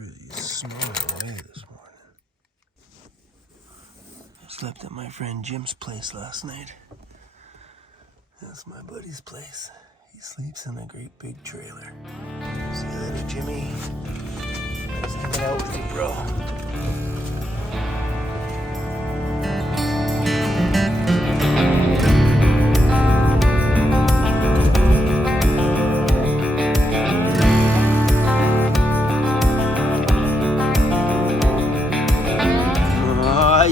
Cruzy's snoring away this morning. Slept at my friend Jim's place last night. That's my buddy's place. He sleeps in a great big trailer. See you later, Jimmy. Nice hanging out with you, bro.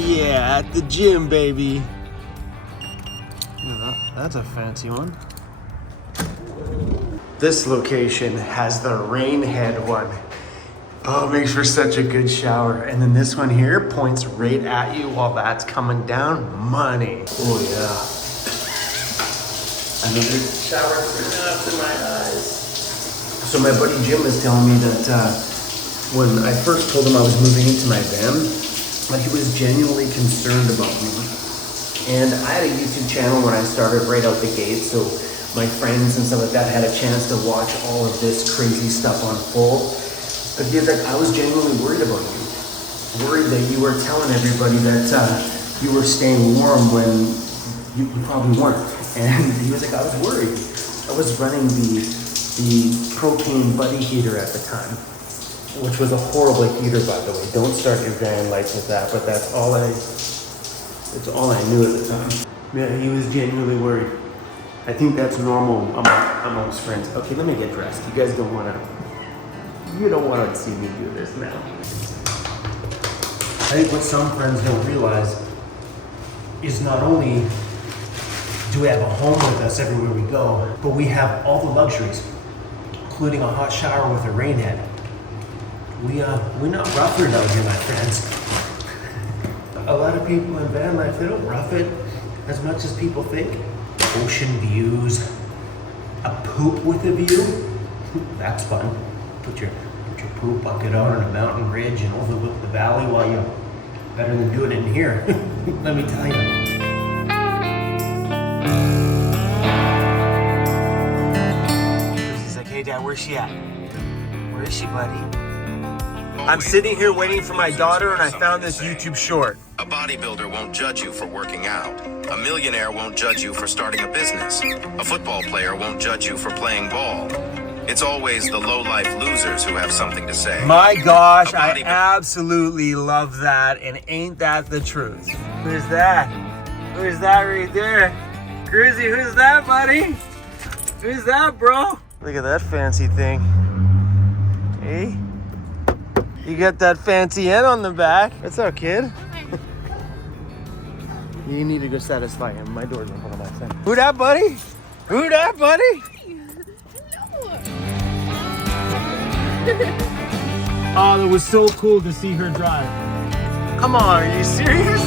Yeah, at the gym, baby. That's a fancy one. This location has the rain head one. Oh, it makes for such a good shower. And then this one here points right at you while that's coming down. Money. Oh yeah. Another shower for my eyes. So my buddy Jim was telling me that when I first told him I was moving into my van, but he was genuinely concerned about me. And I had a YouTube channel when I started right out the gate, so my friends and stuff like that had a chance to watch all of this crazy stuff unfold. But he was like, I was genuinely worried about you. Worried that you were telling everybody that you were staying warm when you probably weren't. And he was like, I was worried. I was running the propane buddy heater at the time, which was a horrible heater, by the way. Don't start your van life with that, but that's all I knew at the time. Yeah, he was genuinely worried. I think that's normal amongst friends. Okay, let me get dressed. You guys don't want to see me do this now. I think what some friends don't realize is not only do we have a home with us everywhere we go, but we have all the luxuries, including a hot shower with a rain head. We're not rougher out here, my friends. A lot of people in van life, they don't rough it as much as people think. Ocean views, a poop with a view, that's fun. Put your poop bucket on a mountain ridge and overlook the valley while you, better than doing it in here, let me tell you. He's like, hey Dad, where's she at? Where is she, buddy? I'm sitting here waiting for my daughter and I found this YouTube short. A bodybuilder won't judge you for working out. A millionaire won't judge you for starting a business. A football player won't judge you for playing ball. It's always the low-life losers who have something to say. My gosh, I absolutely love that, and ain't that the truth? Who's that? Who's that right there? Cruzy, who's that, buddy? Who's that, bro? Look at that fancy thing. Hey? You got that fancy N on the back. What's up, kid? You need to go satisfy him. My door's open on my side. Who that, buddy? Who that, buddy? Oh, it was so cool to see her drive. Come on, are you serious?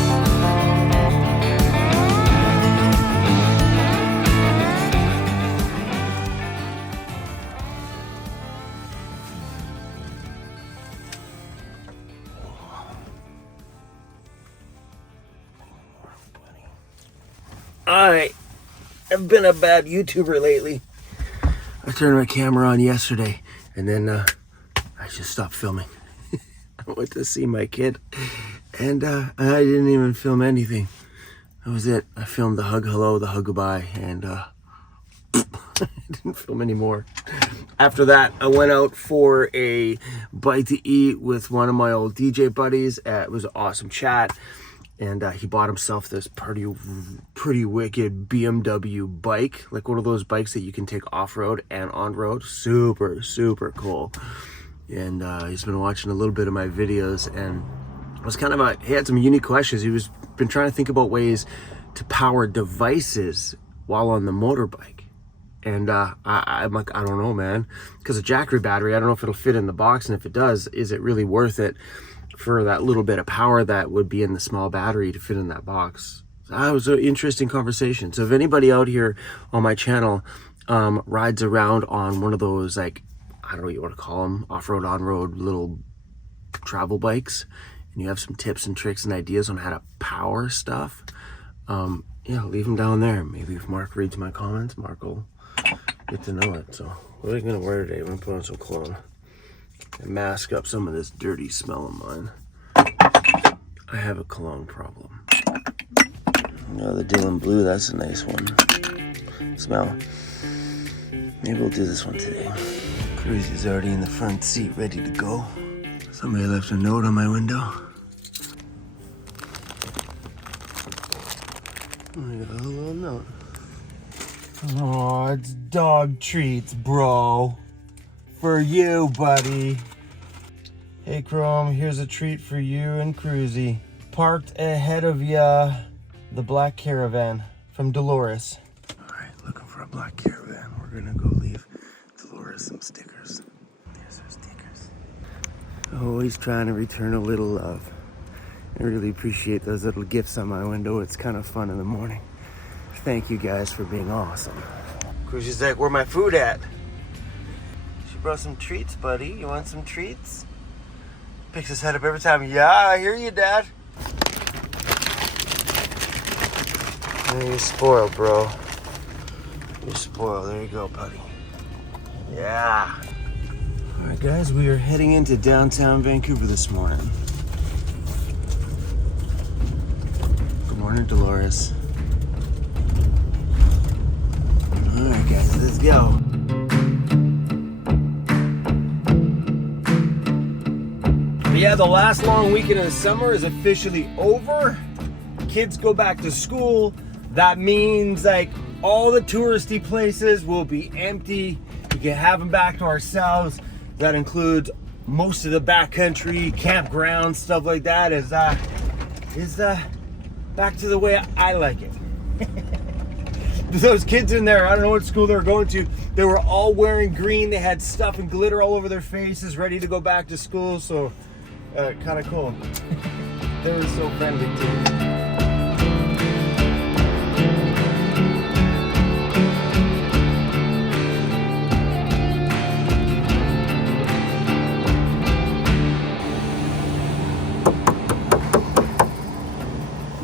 I have been a bad YouTuber lately. I turned my camera on yesterday and then I just stopped filming. I went to see my kid and I didn't even film anything. That was it. I filmed the hug hello, the hug goodbye, and I didn't film anymore. After that, I went out for a bite to eat with one of my old DJ buddies. It was an awesome chat. And he bought himself this pretty wicked BMW bike, like one of those bikes that you can take off-road and on-road. Super, super cool. And he's been watching a little bit of my videos, and it was kind of he had some unique questions. He was been trying to think about ways to power devices while on the motorbike. And I'm like, I don't know, man. Because a Jackery battery, I don't know if it'll fit in the box, and if it does, is it really worth it for that little bit of power that would be in the small battery to fit in that box? That was an interesting conversation. So if anybody out here on my channel rides around on one of those, like, I don't know what you want to call them, off-road, on-road little travel bikes, and you have some tips and tricks and ideas on how to power stuff, yeah, leave them down there. Maybe if Mark reads my comments, Mark will get to know it. So what are we gonna wear today? We're gonna put on some cologne. and mask up some of this dirty smell of mine. I have a cologne problem. Oh, the Dylan Blue, that's a nice one. Smell. Maybe we'll do this one today. Cruzy's already in the front seat, ready to go. Somebody left a note on my window. I got a little note. Oh, it's dog treats, bro. For you, buddy. Hey, Chrome, here's a treat for you and Cruzy. Parked ahead of ya, the black caravan from Dolores. All right, looking for a black caravan. We're gonna go leave Dolores some stickers. There's her stickers. Always trying to return a little love. I really appreciate those little gifts on my window. It's kind of fun in the morning. Thank you guys for being awesome. Cruzy's like, where my food at? She brought some treats, buddy. You want some treats? Picks his head up every time. Yeah, I hear you, Dad. Oh, you're spoiled, bro. You're spoiled. There you go, buddy. Yeah. All right, guys, we are heading into downtown Vancouver this morning. Good morning, Dolores. All right, guys, let's go. But yeah, the last long weekend of the summer is officially over. Kids go back to school. That means like all the touristy places will be empty. We can have them back to ourselves. That includes most of the backcountry, campgrounds, stuff like that. Is back to the way I like it. Those kids in there, I don't know what school they were going to. They were all wearing green. They had stuff and glitter all over their faces, ready to go back to school. So, kind of cool. They were so friendly too.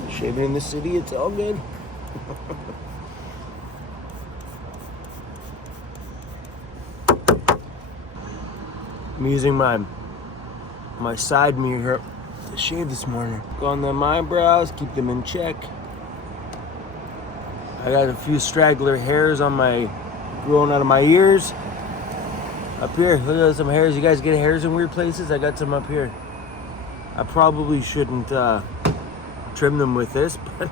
Shaving in the city, it's all good. I'm using my side mirror to shave this morning. Go on my eyebrows, keep them in check. I got a few straggler hairs on growing out of my ears. Up here, look at some hairs. You guys get hairs in weird places? I got some up here. I probably shouldn't trim them with this, but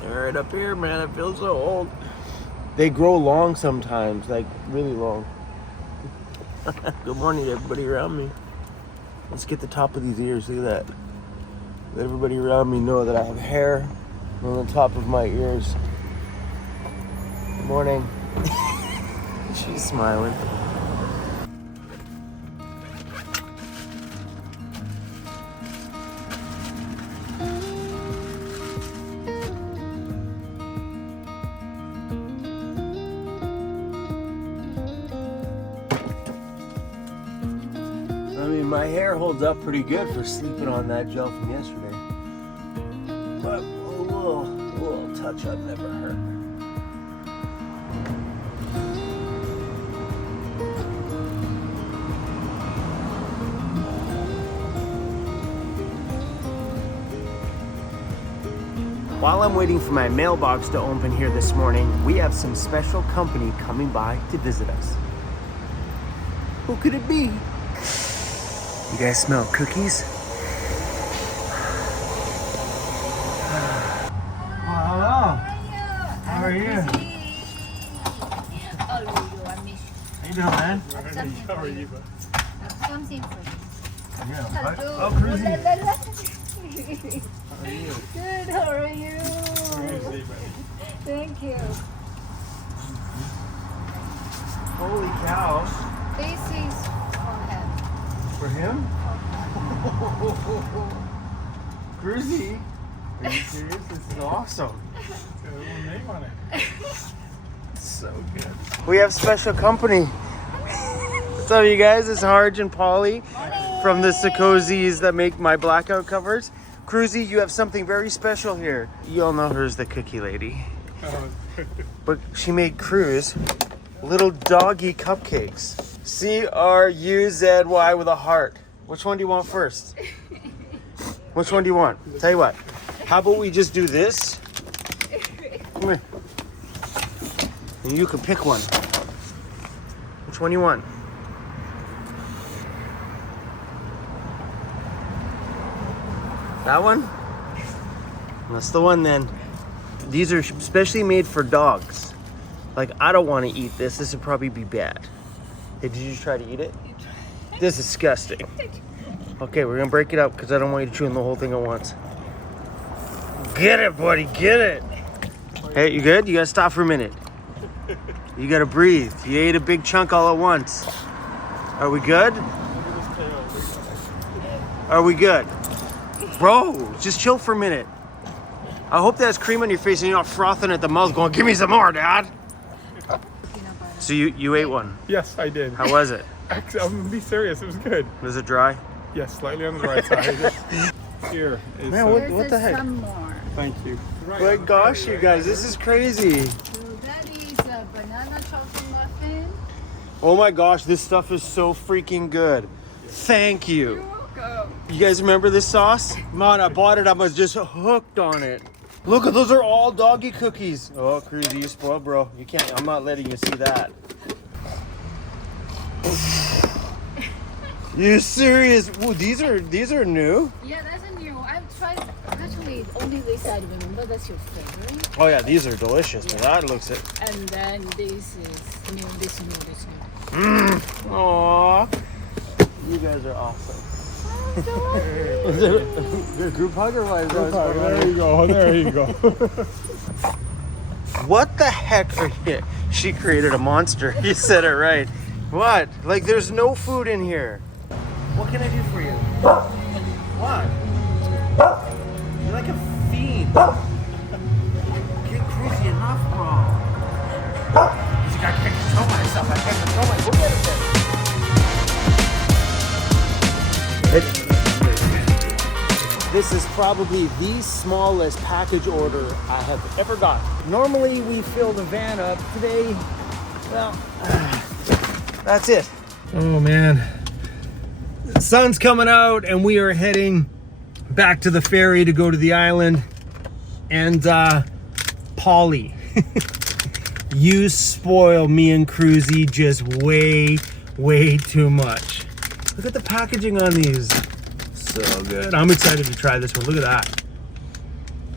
they're right up here, man. I feel so old. They grow long sometimes, like really long. Good morning to everybody around me. Let's get the top of these ears. Look at that. Let everybody around me know that I have hair on the top of my ears. Good morning. She's smiling. I mean, my hair holds up pretty good for sleeping on that gel from yesterday. But a little touch-up never hurt. While I'm waiting for my mailbox to open here this morning, we have some special company coming by to visit us. Who could it be? You guys smell cookies? Hello. How are you? How you doing, man? How are you? Something for you. Yeah. Oh, Cruzy. How are you? Good, how are you? Thank you. Holy cow. This is for him. For him? Cruzy. Are you serious? This is awesome. It's got a little name on it. So good. We have special company. What's up, you guys? It's Harge and Polly from the Sakozis that make my blackout covers. Cruzy, you have something very special here. You all know her as the cookie lady. But she made Cruz little doggy cupcakes. C-R-U-Z-Y with a heart. Which one do you want first? Which one do you want? Tell you what. How about we just do this? Come here. And you can pick one. Which one do you want? That one? That's the one then. These are specially made for dogs. Like, I don't want to eat this. This would probably be bad. Hey, did you try to eat it? This is disgusting. Okay, we're gonna break it up because I don't want you to chew on the whole thing at once. Get it, buddy, get it. Hey, you good? You gotta stop for a minute. You gotta breathe. You ate a big chunk all at once. Are we good? Are we good? Bro, just chill for a minute. I hope that has cream on your face and you're not frothing at the mouth going, give me some more, Dad. So you ate one? Yes, I did. How was it? Actually, I'm gonna be serious. It was good. Was it dry? Yes, slightly on the right side. Here is. Man, what the heck? Some more. Thank you. My gosh, you guys, this is crazy. So that is a banana chocolate muffin. Oh my gosh, this stuff is so freaking good. Thank you. You're welcome. You guys remember this sauce? Man, I bought it. I was just hooked on it. Look, those are all doggy cookies. Oh, Cruzy, you spoiled, bro. You can't. I'm not letting you see that. You serious? Ooh, these are new. Yeah, that's a new. I've tried actually only this I remember. That's your favorite. Oh yeah, these are delicious. Yeah. That looks it. And then this is new. This new. Aww. You guys are awesome. Is it a group hug or what? There you go. There you go. What the heck are you? She created a monster. You said it right. What? Like, there's no food in here. What can I do for you? What? You're like a fiend. Get crazy enough, bro. I can't control myself. I can't control myself. Go get it then. This is probably the smallest package order I have ever got. Normally we fill the van up. Today, well, that's it. Oh man. The sun's coming out and we are heading back to the ferry to go to the island. And Polly, you spoil me and Cruzy just way too much. Look at the packaging on these. So good. I'm excited to try this one. Look at that.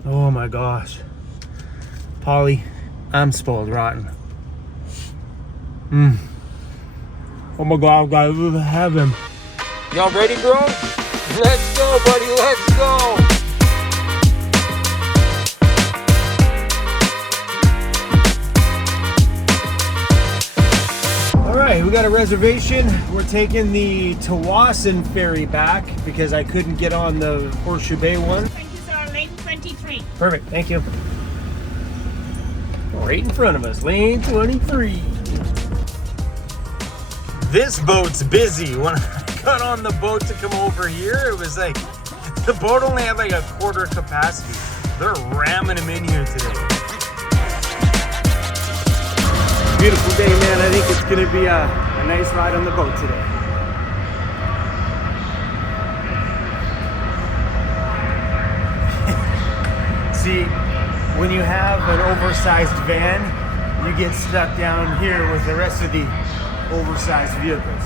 Oh my gosh. Polly, I'm spoiled rotten. Oh my God, guys, have him. Y'all ready, bro? Let's go, buddy. Let's go. All right, we got a reservation. We're taking the Tawasin ferry back because I couldn't get on the Horseshoe Bay one. Thank you, sir. Lane 23. Perfect, thank you. Right in front of us, lane 23. This boat's busy. When I got on the boat to come over here, it was like, the boat only had like a quarter capacity. They're ramming them in here today. Beautiful day, man. I think it's gonna be a nice ride on the boat today. See, when you have an oversized van, you get stuck down here with the rest of the oversized vehicles.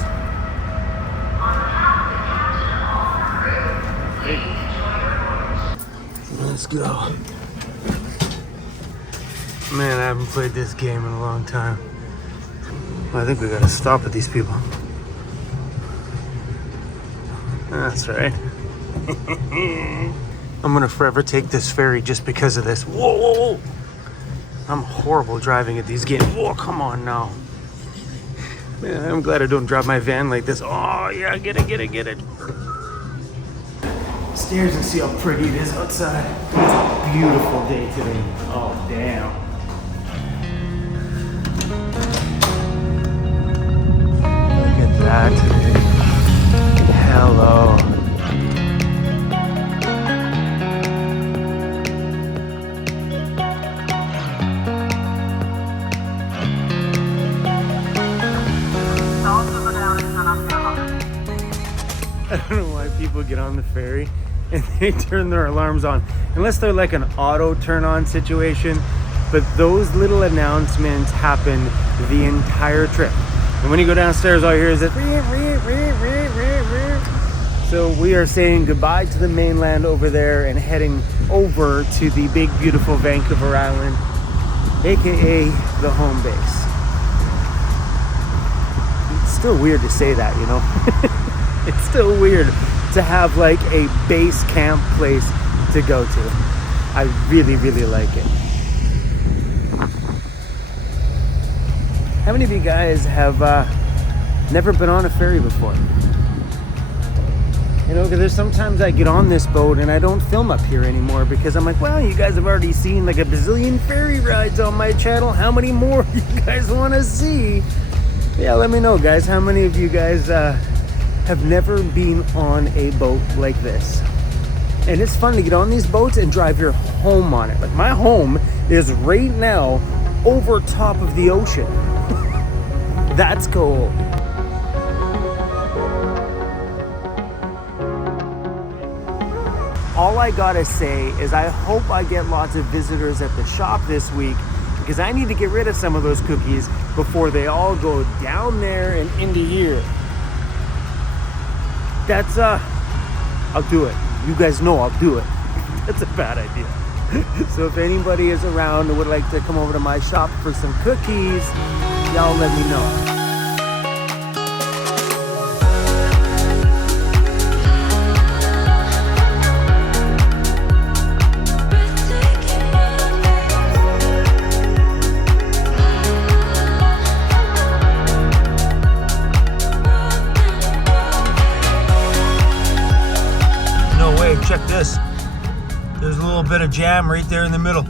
Let's go. Man, I haven't played this game in a long time. I think we gotta stop at these people. That's right. I'm gonna forever take this ferry just because of this. Whoa, whoa, whoa. I'm horrible driving at these games. Whoa, come on now. Man, I'm glad I don't drive my van like this. Oh, yeah, get it, get it, get it. Stairs and see how pretty it is outside. It's a beautiful day today. Oh, damn. Look at that. Hello. South of the people get on the ferry and they turn their alarms on, unless they're like an auto turn on situation. But those little announcements happen the entire trip. And when you go downstairs, all you hear is that. So we are saying goodbye to the mainland over there and heading over to the big, beautiful Vancouver Island, AKA the home base. It's still weird to say that, you know? It's still weird to have like a base camp place to go to. I really, really like it. How many of you guys have never been on a ferry before? You know, because there's sometimes I get on this boat and I don't film up here anymore because I'm like, well, you guys have already seen like a bazillion ferry rides on my channel. How many more you guys want to see? Yeah, let me know, guys. How many of you guys have never been on a boat like this? And it's fun to get on these boats and drive your home on it. Like my home is right now over top of the ocean. That's cool. All I gotta say is I hope I get lots of visitors at the shop this week, because I need to get rid of some of those cookies before they all go down there and into here. That's I'll do it. You guys know I'll do it. That's a bad idea. So if anybody is around and would like to come over to my shop for some cookies, y'all let me know. No way, check this. There's a little bit of jam right there in the middle.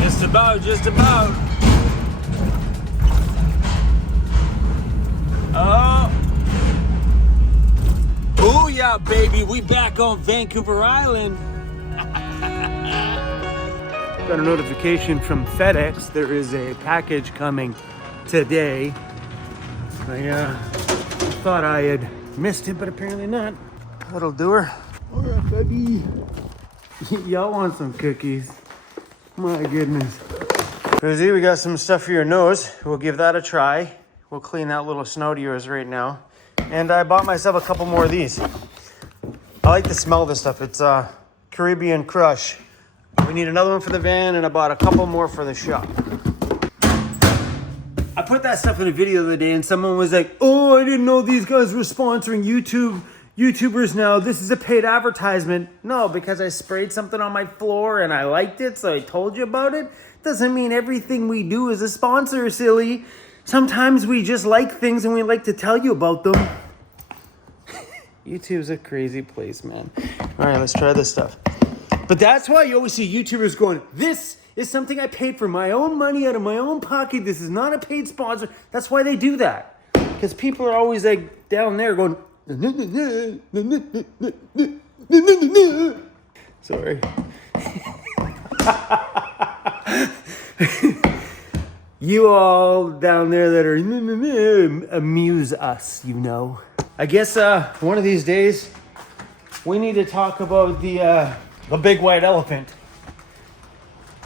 Just about, just about. Oh yeah, baby, we back on Vancouver Island. Got a notification from FedEx. There is a package coming today. I thought I had missed it, but apparently not. That'll do her. All right, baby. Y'all want some cookies? My goodness. Rosie, we got some stuff for your nose. We'll give that a try. We'll clean that little snout of yours right now. And I bought myself a couple more of these. I like the smell of this stuff. It's Caribbean Crush. We need another one for the van, and I bought a couple more for the shop. I put that stuff in a video the other day, and someone was like, oh, I didn't know these guys were sponsoring YouTubers now. This is a paid advertisement. No, because I sprayed something on my floor and I liked it, so I told you about it. Doesn't mean everything we do is a sponsor, silly. Sometimes we just like things and we like to tell you about them. YouTube's a crazy place, man. All right, let's try this stuff. But that's why you always see YouTubers going, this is something I paid for my own money out of my own pocket. This is not a paid sponsor. That's why they do that. Because people are always like down there going, sorry. You all down there that are amuse us, you know. I guess one of these days we need to talk about the big white elephant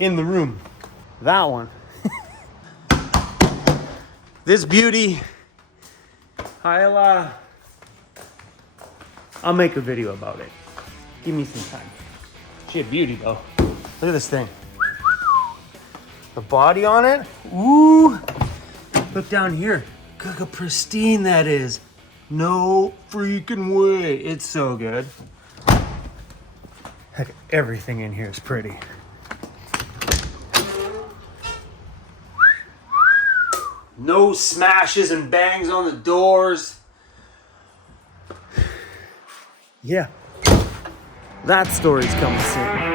in the room. That one. This beauty. I'll make a video about it. Give me some time. She a beauty though. Look at this thing. The body on it. Ooh. Look down here. Look how pristine that is. No freaking way. It's so good. Heck, everything in here is pretty. No smashes and bangs on the doors. Yeah, that story's coming soon.